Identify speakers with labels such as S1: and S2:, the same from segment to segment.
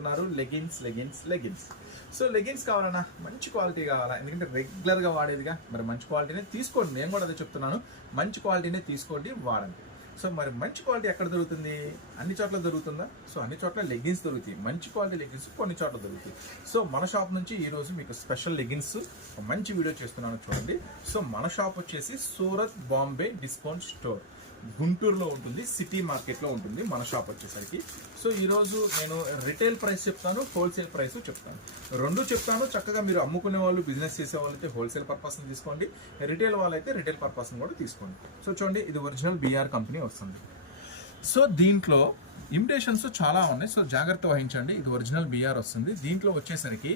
S1: ఉన్నారు leggings leggings leggings. So leggings కావాలన్నా మంచి క్వాలిటీ కావాలా? ఎందుకంటే రెగ్యులర్గా వాడేదిగా. మరి మంచి క్వాలిటీనే తీసుకోండి. నేను కూడా అదే చెప్తున్నాను. మంచి క్వాలిటీనే తీసుకోండి వాడండి. సో మరి మంచి క్వాలిటీ ఎక్కడ దొరుకుతుంది? అన్ని చోట్ల దొరుకుతుందా? సో అన్ని చోట్ల లెగిన్స్ దొరుకుతాయి. మంచి క్వాలిటీ లెగిన్స్ కొన్ని చోట్ల దొరుకుతాయి. సో మన షాప్ నుంచి ఈ రోజు మీకు స్పెషల్ లెగిన్స్ మంచి వీడియో చేస్తున్నాను చూడండి. సో మన షాప్ వచ్చేసి సూరత్ బాంబే డిస్కౌంట్ స్టోర్. గుంటూరులో ఉంటుంది సిటీ మార్కెట్లో ఉంటుంది మన షాప్ వచ్చేసరికి. సో ఈరోజు నేను రిటైల్ ప్రైస్ చెప్తాను హోల్సేల్ ప్రైస్ చెప్తాను. రెండు చెప్తాను చక్కగా మీరు అమ్ముకునే వాళ్ళు బిజినెస్ చేసే వాళ్ళైతే హోల్సేల్ పర్పస్ని తీసుకోండి. రిటైల్ వాళ్ళైతే రిటైల్ పర్పస్ని కూడా తీసుకోండి. సో చూడండి ఇది ఒరిజినల్ బీఆర్ కంపెనీ వస్తుంది. సో దీంట్లో ఇమిటేషన్స్ చాలా ఉన్నాయి. సో జాగ్రత్త వహించండి. ఇది ఒరిజినల్ బీఆర్ వస్తుంది. దీంట్లో వచ్చేసరికి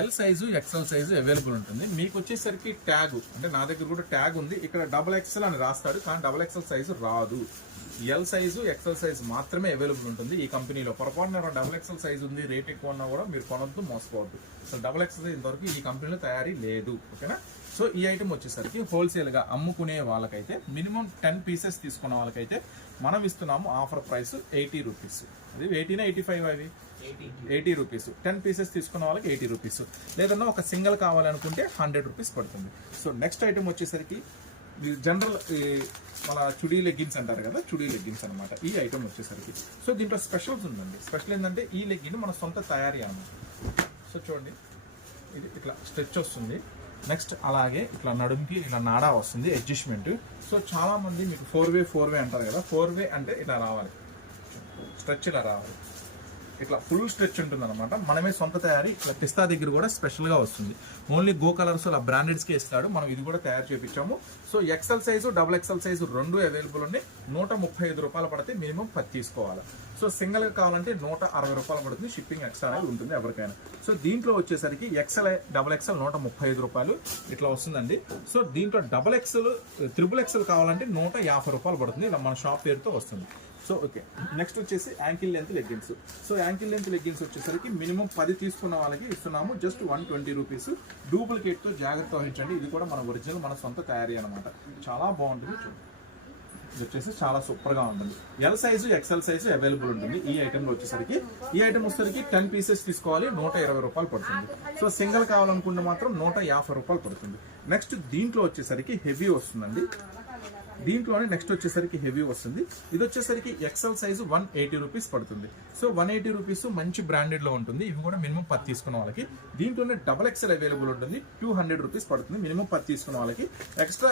S1: L size XL size available ఉంటుంది. మీకు వచ్చేసరికి ట్యాగ్ అంటే నా దగ్గర కూడా ట్యాగ్ ఉంది. ఇక్కడ డబుల్ ఎక్సెల్ అని రాస్తాడు కానీ డబుల్ ఎక్సెల్ సైజు రాదు. ఎల్ సైజు ఎక్సెల్ సైజు మాత్రమే అవైలబుల్ ఉంటుంది. ఈ కంపెనీలో పొరపాటున డబుల్ ఎక్సెల్ సైజు ఉంది రేట్ ఎక్కువ ఉన్నా కూడా మీరు కొనొద్దు మోసపోవద్దు. అసలు డబుల్ ఎక్సెల్ ఇంతవరకు ఈ కంపెనీలో తయారీ లేదు. ఓకేనా సో ఈ ఐటమ్ వచ్చేసరికి హోల్సేల్గా అమ్ముకునే వాళ్ళకైతే మినిమం టెన్ పీసెస్ తీసుకున్న వాళ్ళకైతే మనం ఇస్తున్నాము ఆఫర్ ప్రైస్ ఎయిటీ రూపీస్ అది ఎయిటీనా ఎయిటీ ఫైవ్ అవి ఎయిటీ రూపీస్ టెన్ పీసెస్ తీసుకున్న వాళ్ళకి ఎయిటీ రూపీస్ లేదన్నా ఒక సింగిల్ కావాలనుకుంటే హండ్రెడ్ రూపీస్ పడుతుంది. సో నెక్స్ట్ ఐటమ్ వచ్చేసరికి జనరల్ మన చుడీ లెగ్గిన్స్ అంటారు కదా చుడీ లెగ్గిన్స్ అనమాట ఈ ఐటమ్ వచ్చేసరికి. సో దీంట్లో స్పెషల్స్ ఉందండి. స్పెషల్ ఏంటంటే ఈ లెగ్గిన్ మన సొంత తయారీ అనమాట సో చూడండి. ఇది ఇట్లా స్ట్రెచ్ వస్తుంది. నెక్స్ట్ అలాగే ఇట్లా నడుంకి ఇట్లా నాడా వస్తుంది అడ్జస్ట్మెంట్ సో చాలామంది మీకు ఫోర్ వే ఫోర్ వే అంటారు కదా. ఫోర్ వే అంటే ఇట్లా రావాలి. స్ట్రెచ్ ఇలా రావాలి. ఇట్లా ఫుల్ స్ట్రెచ్ ఉంటుంది అనమాట మనమే సొంత తయారీ ఇట్లా పిస్తా దగ్గర కూడా స్పెషల్గా వస్తుంది. ఓన్లీ గో కలర్స్ అలా బ్రాండెడ్స్కి ఇస్తాడు. మనం ఇది కూడా తయారు చేపించాము. So XL size double XL size రెండు అవైలబుల్ ఉన్నాయి. నూట ముప్పై ఐదు రూపాయలు పడితే మినిమం పది తీసుకోవాలి. సో సింగిల్గా కావాలంటే నూట అరవై రూపాయలు పడుతుంది. షిప్పింగ్ ఎక్స్ట్రా అనేది ఉంటుంది ఎవరికైనా. సో దీంట్లో వచ్చేసరికి ఎక్సెల్ డబుల్ ఎక్సెల్ నూట ముప్పై ఐదు రూపాయలు ఇట్లా వస్తుందండి. సో దీంట్లో డబుల్ ఎక్సెల్ త్రిబుల్ ఎక్సెల్ కావాలంటే నూట యాభై రూపాయలు పడుతుంది. ఇలా మన షాప్ పేరుతో వస్తుంది. సో ఓకే నెక్స్ట్ వచ్చేసి ankle length leggings so ankle length leggings వచ్చేసరికి మినిమం పది తీసుకున్న వాళ్ళకి ఇస్తున్నాము. జస్ట్ వన్ ట్వంటీ రూపీస్ డూప్లికేట్తో జాగ్రత్త వహించండి. ఇది కూడా మన ఒరిజినల్ మన సొంత తయారీ అనమాట చాలా బాగుంటుంది. చూడండి ఇది వచ్చేసి చాలా సూపర్గా ఉంటుంది. L size XL size available ఉంటుంది. ఈ ఐటెంలో వచ్చేసరికి. ఈ ఐటెం వచ్చేసరికి టెన్ పీసెస్ తీసుకోవాలి. నూట ఇరవై రూపాయలు పడుతుంది. సో సింగిల్ కావాలనుకుంటే మాత్రం నూట యాభై రూపాయలు పడుతుంది. నెక్స్ట్ దీంట్లో వచ్చేసరికి హెవీ వస్తుందండి. దీంట్లోనే నెక్స్ట్ వచ్చేసరికి హెవీ వస్తుంది. ఇది వచ్చేసరికి XL size one eighty rupees పడుతుంది. సో వన్ ఎయిటీ రూపీస్ మంచి బ్రాండెడ్లో ఉంటుంది. ఇవి కూడా మినిమం పది తీసుకున్న వాళ్ళకి. దీంట్లోనే డబల్ ఎక్సెల్ అవైలబుల్ ఉంటుంది. టూ హండ్రెడ్ రూపీస్ పడుతుంది. మినిమం పది తీసుకున్న వాళ్ళకి. ఎక్స్ట్రా